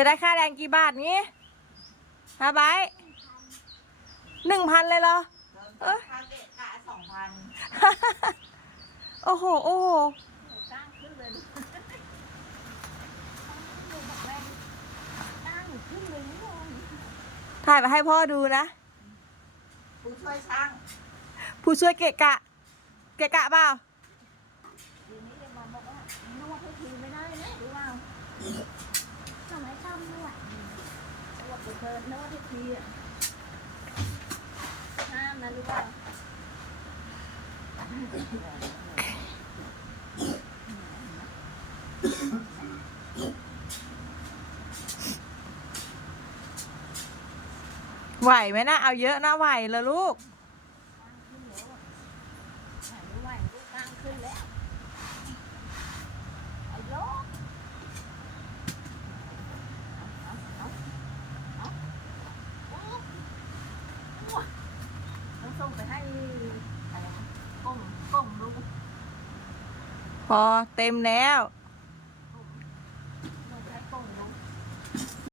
จะได้ค่าแรงกี่บาทงี้ฮะไบร์ทหนึ่งพันเลยเหรอเอ้ยค่าเกะกะสองพันโอ้โห โอ้โหตั้งขึ้นเลยลูกบอกแม่ตั้งขึ้นเลยลูกถ่ายไปให้พ่อดูนะ ผู้ช่วยช่าง ผู้ช่วยเกะกะ เกะกะเปล่า ทีนี้จะมาบอกว่านวดให้ทีไม่ได้นะรู้เปล่า ทำไมชอบนวด ไปเพิ่นนวดให้ทีอะห้ามนะรู้เปล่าไหวไหมนะ เอาเยอะนะไหวแล้วลูก ตั้งขึ้นแล้วอะไหนรู้ไหวลูกตั้งขึ้นแล้วเอายกเอาเอาเอาเอาโอ้โหต้องส่ งไปให้อะไรนะก้มก้มดู พอเต็มแล้ว